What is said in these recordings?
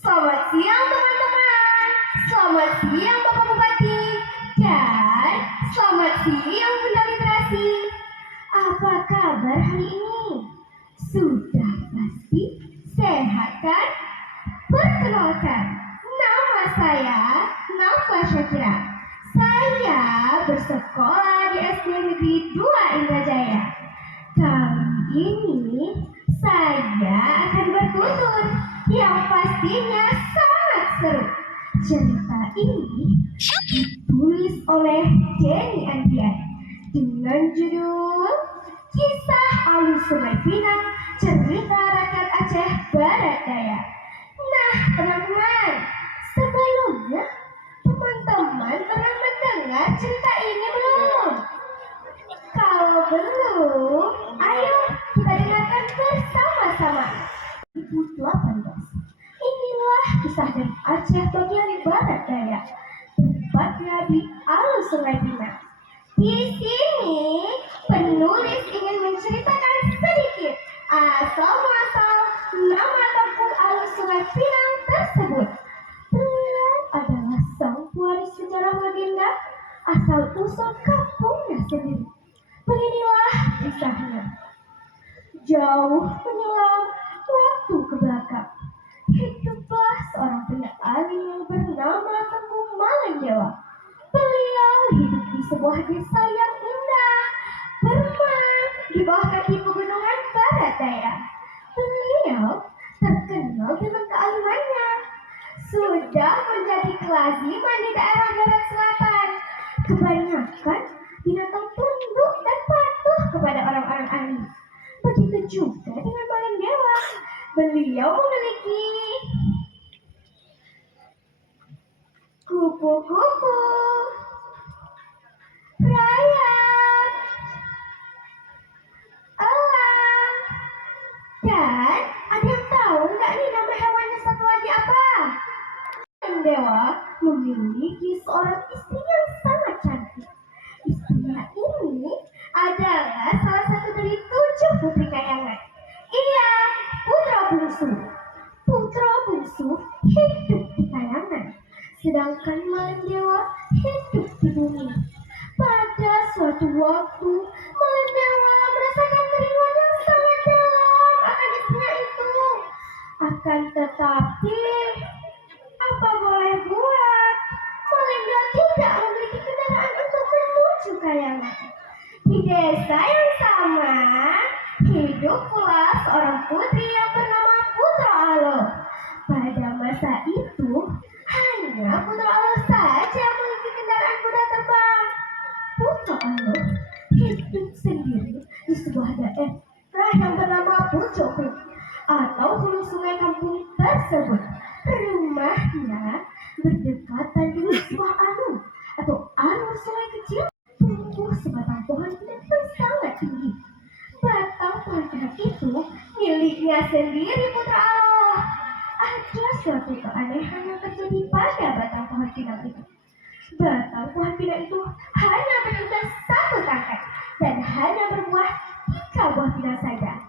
Selamat siang teman-teman, selamat siang Bapak Bupati, dan selamat siang Bunda Literasi. Apa kabar hari ini? Sudah pasti sehat kan? Perkenalkan, nama saya Nafa Syakira. Saya bersekolah di SD Negeri 2 Indrajaya. Kali ini saya akan bertutur yang pastinya sangat seru. Cerita ini ditulis oleh Jenny Andian dengan judul Kisah Alus Sungai Pinang, Cerita Rakyat Aceh Barat Daya. Nah teman-teman, sebelumnya teman-teman pernah mendengar cerita ini belum? Kalau belum, ayo kita dengarkan bersama-sama. 2018. Inilah kisah dari Aceh bagian barat daya, tepatnya di Alus Sungai Pinang. Di sini penulis ingin menceritakan sedikit asal-muasal nama kampung Alus Sungai Pinang tersebut. Beliau adalah sang pewaris sejarah legenda asal-usul kampungnya sendiri. Beginilah kisahnya. Jauh menyelam waktu ke belakang, hiduplah seorang penyair yang bernama Tengku Malengdewa. Beliau hidup di sebuah desa yang indah, bermain di bawah kaki pegunungan barat daya. Beliau terkenal dengan kealimannya. Sudah menjadi kelaziman di daerah barat selatan. Kebanyakan binatang tunduk dan patuh kepada orang-orang alim. Begitu juga dengan Malengdewa. Beliau memiliki kupu-kupu, rayap, elang, dan ada yang tahu nggak nih nama hewannya satu lagi apa? Malengdewa memiliki seorang istri yang sangat cantik. Istrinya ini adalah salah satu dari 7 putri kayangan. Iya, putra bungsu. Putra bungsu hidup di kayangan, sedangkan Malengdewa hidup di bumi. Pada suatu waktu, Malengdewa merasakan kerinduan yang sangat dalam akan istrinya itu. Akan tetapi, apa boleh buat, Malengdewa tidak memiliki kendaraan untuk menuju kayangan. Di desa yang sama, hidup pula seorang putri yang bernama Putra Alo. Pada masa itu, hanya Putra Alo saja yang memiliki kendaraan kuda terbang. Putra Alo hidup sendiri di sebuah daerah yang bernama Pucuk atau hulu sungai kampung tersebut. Rumahnya berdekatan dengan sebuah alur atau alur sungai kecil. Tumbuh sebatang pohon pinang sangat tinggi. Batang pohon pinang itu miliknya sendiri Putra Alo. Ada suatu keanehan yang terjadi pada batang pohon pinang itu. Batang pohon pinang itu hanya berusia 1 tangkai dan hanya berbuah 3 buah pinang saja.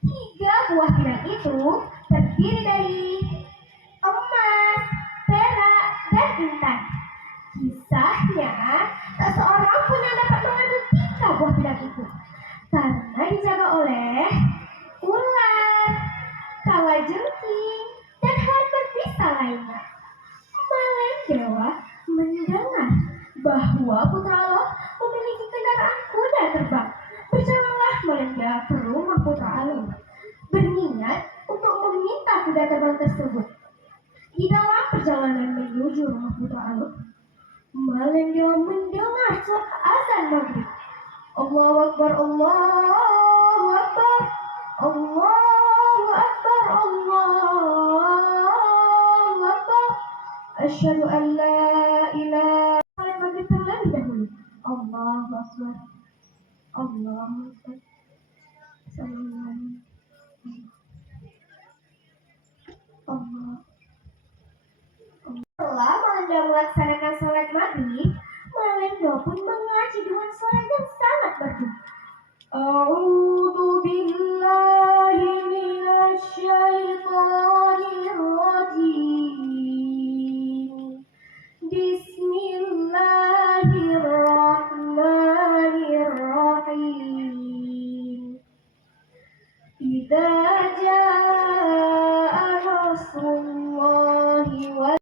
3 buah pinang itu terdiri dari emas, perak, dan intan. Kisahnya, tak seorang pun yang dapat mengambil 3 buah pinang itu karena dijaga oleh ular, kalajengking, dan hewan berbisa lainnya. Malengdewa mendengar bahwa Putra Alo memiliki kendaraan kuda terbang. Berjalanlah Malengdewa ke rumah Putra Alo, berniat untuk meminta kuda terbang tersebut. Di dalam perjalanan menuju rumah Putra Alo, Malengdewa mendengar suara azan maghrib. Allahu Akbar, Allahu Akbar, Allahu Akbar, Allahu Akbar. Asyhadu an la ilaha illallah. Maghrib terlebih dahulu. Allahu Akbar, Allahu Akbar. Allah. Setelah Malengdewa melaksanakan sholat maghrib, Malengdewa pun mengaji dengan suara yang sangat merdu. A'udzu billahi minasy syaithanir rajim. Rasulullah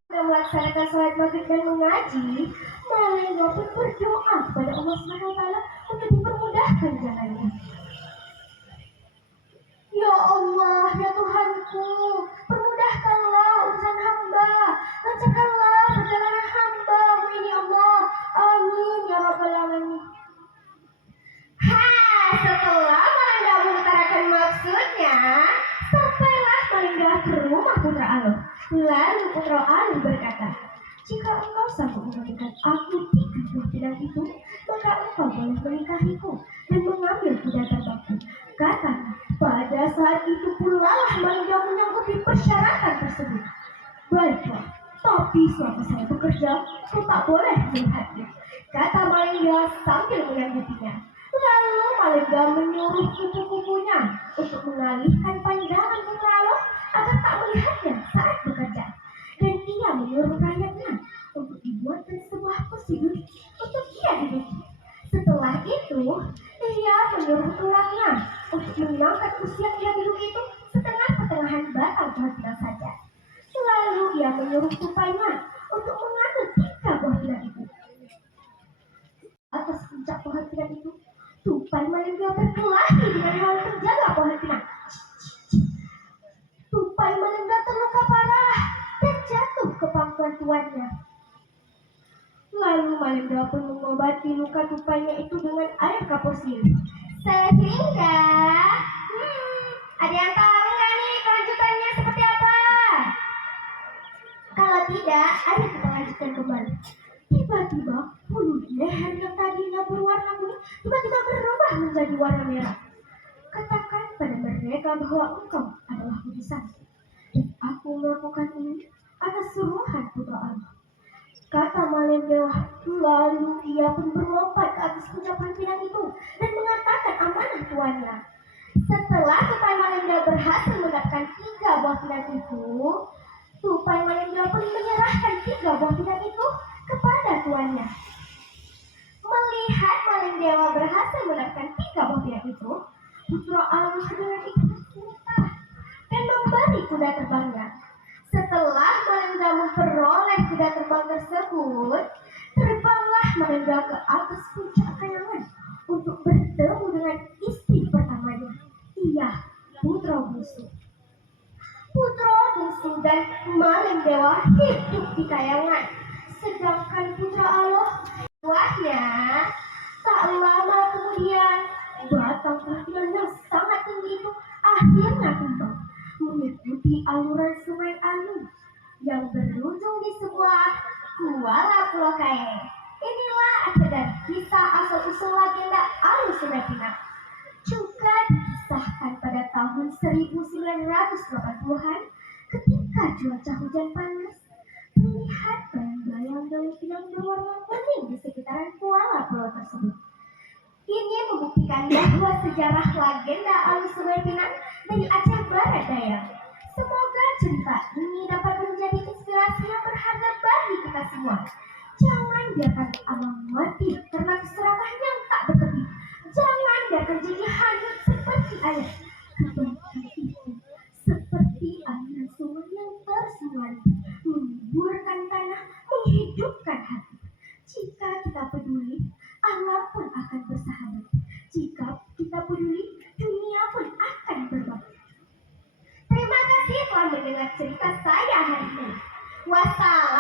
melaksanakan sholat maghrib dan mengaji, malaikat pun berdoa kepada Allah Subhanahu wa taala untuk dipermudahkan jalannya. Ya Allah, ya Tuhanku, permudahkanlah urusan hamba, lancarkanlah perjalanan hamba-Mu ini Allah. Amin ya rabbal alamin. Setelah Malinda mengutarakan maksudnya, sampailah Malinda ke rumah Putra Aluh. Lalu Putra Aluh berkata, jika engkau sanggup memberikan aku 3 buah pedang itu, maka engkau boleh menikahiku dan mengambil kuda terbangku. Katanya, pada saat itu pula Malinda menyanggupi persyaratan tersebut. Baiklah, tapi selama saya bekerja, kau tak boleh melihatnya, kata Malinda sambil menyanggupinya. Lalu Malinda menyuruh kupu-kupunya untuk mengalihkan pandangan Putra Aluh agar tak melihatnya saat bekerja. Dan ia menyuruh rakyatnya untuk dibuatkan sebuah kursi duduk untuk ia duduk. Setelah itu, ia menyuruh tulangnya untuk mengangkat kursi yang ia duduk itu setengah pertengahan batang pohon pinang saja. Lalu ia menyuruh tupainya untuk mengambil 3 buah pinang itu. Atas puncak pohon pinang itu, tupai Malinda berkelahi dengan hewan penjaga pohon pinang. Tupai Malinda terluka parah dan jatuh ke pangkuan tuannya. Lalu Malinda pun mengobati luka tupainya itu dengan air kapur sirih. Sehingga, ada yang tahu nggak nih kelanjutannya seperti apa? Kalau tidak, ayo kita lanjutkan kembali. Tiba-tiba bulu leher yang tadinya berwarna kuning tiba-tiba berubah menjadi warna merah. Katakan pada mereka bahwa engkau adalah utusan, dan aku melakukan ini atas suruhan Putra Aluh, kata Malinda. Lalu ia pun berlompat ke atas puncak pohon pinang itu dan mengatakan amanah tuannya. Setelah tupai Malinda berhasil mendapatkan 3 buah pinang itu, tupai Malinda pun menyerahkan 3 buah pinang itu kepada tuannya. Melihat Malinda berhasil mendapatkan 3 buah pinang itu, Putra Aluh dengan ikut suka dan memberi kuda terbangnya. Setelah Malinda memperoleh kuda terbang tersebut, terbanglah Malinda ke atas puncak kayangan untuk bertemu dengan istri pertamanya, ia Putra Bungsu. Putra Bungsu dan Malinda hidup di kayangan, sedangkan Putra Aluh buahnya. Tak lama kemudian, batang pohon yang sangat tinggi itu akhirnya tumbang mengikuti aluran sungai Alu yang berujung di sebuah Kuala Pulau Kaye. Inilah akhir dari kisah asal-usul legenda Alu Sungai Pinang. Juga dikisahkan pada tahun 1980-an ketika cuaca hujan panas, terlihat bayang-bayang daun pinang berwarna kuning di sekitaran Kuala Pulau tersebut. Ini membuktikan bahwa sejarah legenda Alu Sungai Pinang dari Aceh Barat Daya. Semoga cerita ini dapat menjadi inspirasi yang berharga bagi kita semua. Jangan biarkan alam mati karena keserakahan yang tak bertepi. Jangan biarkan jadi hanyut seperti air. Kebaikan itu seperti aliran sungai yang tersulut, menyuburkan tanah, menghidupkan hati. Jika kita peduli, alam pun akan bersahabat. Jika kita peduli, dunia pun akan berbakti. Terima kasih telah mendengar cerita saya hari ini. Wassalam.